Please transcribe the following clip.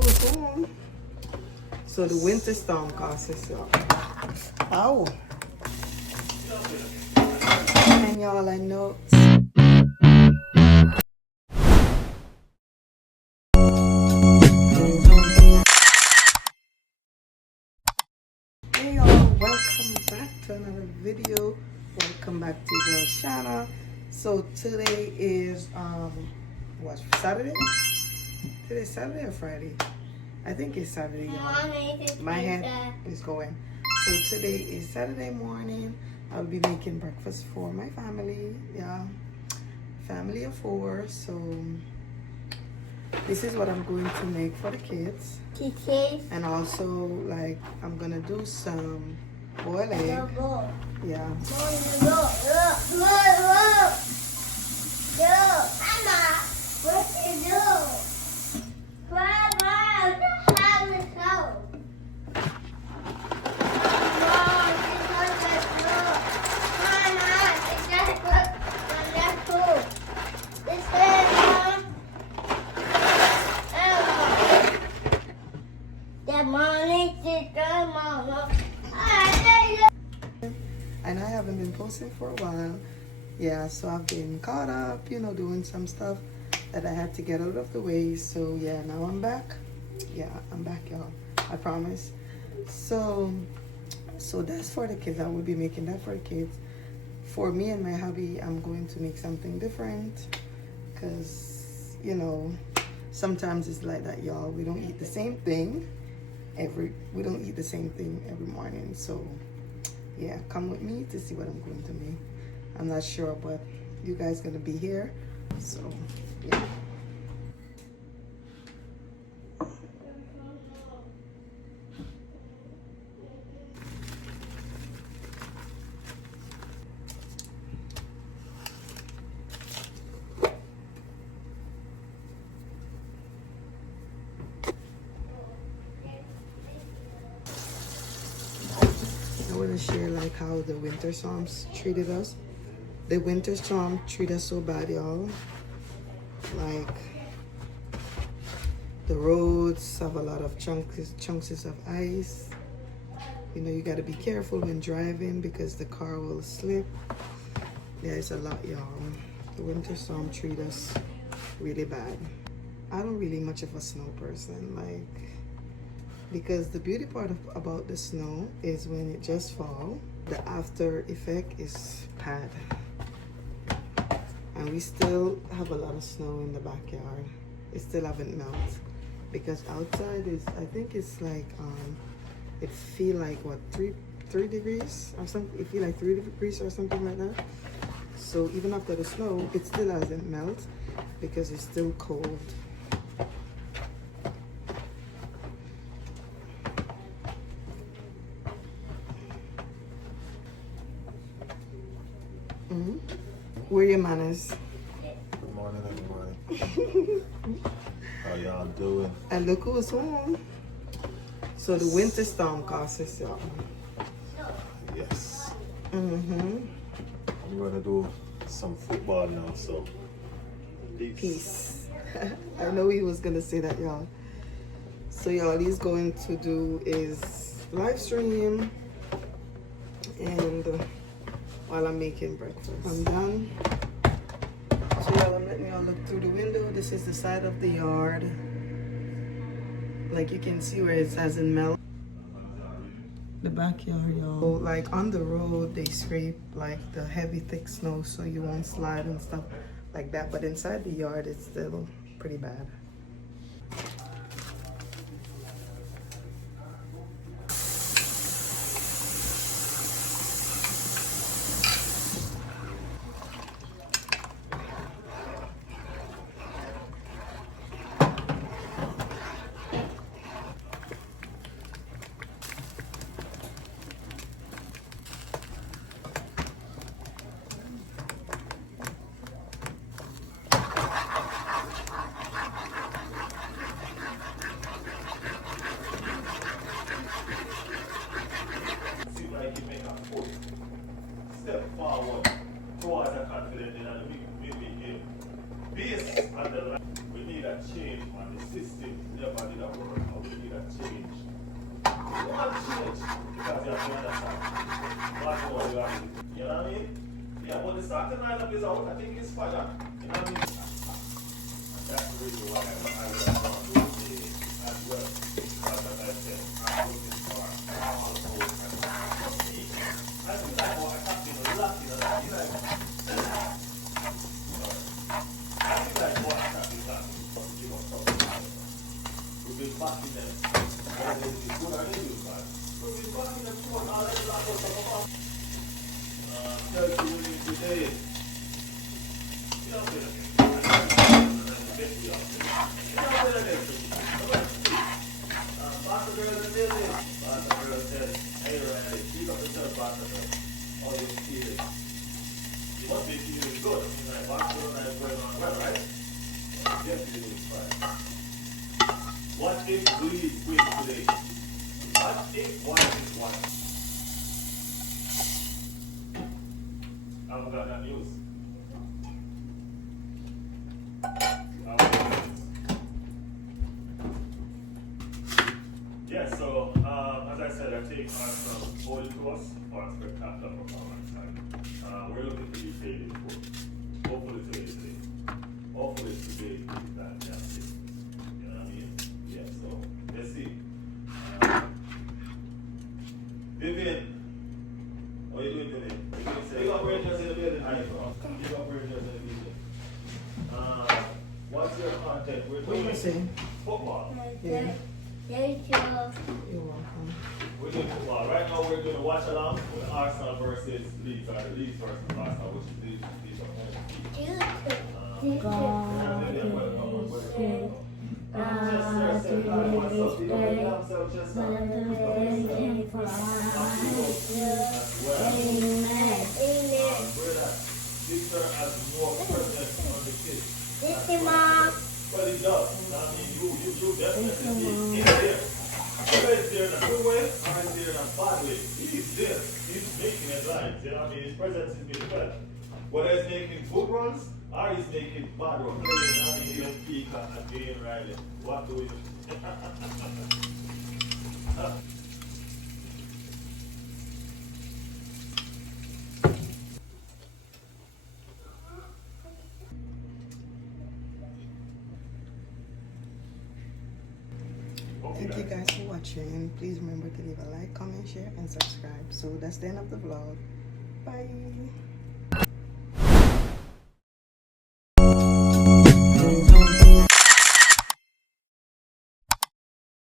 goes on. So the winter storm costs us, y'all. Ow. And y'all, I know. Hey y'all, welcome back to another video. Welcome back to the channel. So today is what, Saturday? Today's Saturday or Friday? I think it's Saturday, y'all. My head is going. So today is Saturday morning. I'll be making breakfast for my family. Yeah, family of 4. So this is what I'm going to make for the kids. And also, like, I'm gonna do some boiled egg. Yeah. Mama, what you do? Grandma, how to go? And I haven't been posting for a while. Yeah, so I've been caught up, you know, doing some stuff that I had to get out of the way. So yeah, now I'm back. Yeah, I'm back, y'all. I promise. So that's for the kids. I will be making that for the kids. For me and my hubby, I'm going to make something different. Cause, you know, sometimes it's like that, y'all. We don't eat the same thing every morning. So yeah, come with me to see what I'm going to make. I'm not sure, but you guys gonna be here, so yeah. I want to share like how the winter storms treated us. The winter storm treated us so bad, y'all. Like, the roads have a lot of chunks of ice. You know, you got to be careful when driving because the car will slip. Yeah, it's a lot, y'all. The winter storm treated us really bad. I don't really much of a snow person, like, because the beauty part about the snow is when it just falls, the after effect is bad. And we still have a lot of snow in the backyard. It still haven't melted because outside is, I think it's like, it feel like what, 3 degrees or something. It feel like 3 degrees or something like that. So even after the snow, it still hasn't melted because it's still cold. Where your manners? Good morning, everybody. How y'all doing? And look who's home. So the winter storm costs us, y'all. Yes. I'm gonna do some football now, so peace. I know he was gonna say that, y'all. So y'all, he's going to do is live stream and while I'm making breakfast. I'm done. So y'all, I'm letting y'all look through the window. This is the side of the yard. Like you can see where it hasn't melted. The backyard, y'all. So, like on the road, they scrape like the heavy, thick snow so you won't slide and stuff like that. But inside the yard, it's still pretty bad. you understand? Watch what you have. You know what I mean? Yeah, but the starting lineup is out. I think it's fire. You know what I mean? And that's the reason why I would have gone with the as well. Because as I said, I'm looking for all those and I feel like what I have been lucky, you know, I feel like I feel like what I have been lucky to give us something. We've been backing them. Whether they do good or they do bad. We've been backing them for all the last of the month. Turkey winning today. You know what I'm saying? Basta girl and Lily. Basta girl said, hey Randy, speak up yourself, Basta girl. How you feeling? You must be feeling good. I mean, like Barcelona is going on well, right? Yes, it is fine. What if we win today? What if one is one? I haven't got that news. Yeah, so as I said, I take Arsenal Gold Coast for a spectacular performance. And we're looking to be faded for hopefully today. Hopefully today is that fantastic. You know what I mean? Yeah, so let's see. Vivian, what are you doing, Vivian? You got Rangers in the building, right? You got Rangers in the building. What's your content? We're What are you doing saying? football. Yeah. Thank you. You're welcome. We're doing football. Right now we're doing a watch along with Arsenal versus Leeds, or the Leeds versus Arsenal, which is Leeds are home. Victor has more presence on the pitch. Thank you, Mom. Well, he does. I mean, you definitely he's there. Whether it's there in a good way or it's there in a bad way, he's there. He's making it right. You know what I mean? His presence is being felt. Whether he's making good runs or he's making bad runs. I mean, he'll speak again, Riley. What do you Thank you guys for watching. Please remember to leave a like, comment, share, and subscribe. So that's the end of the vlog. Bye.